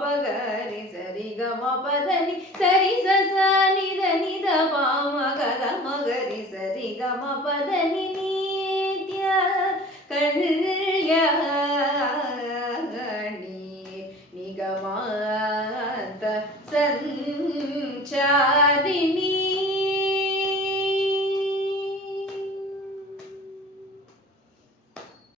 పగరి సరి గమ పదని సరి స నిద నిద పామ గద మగరి సరి గమ పదని నిత్య కళ్యాణి నిగమాంత సంచారిణి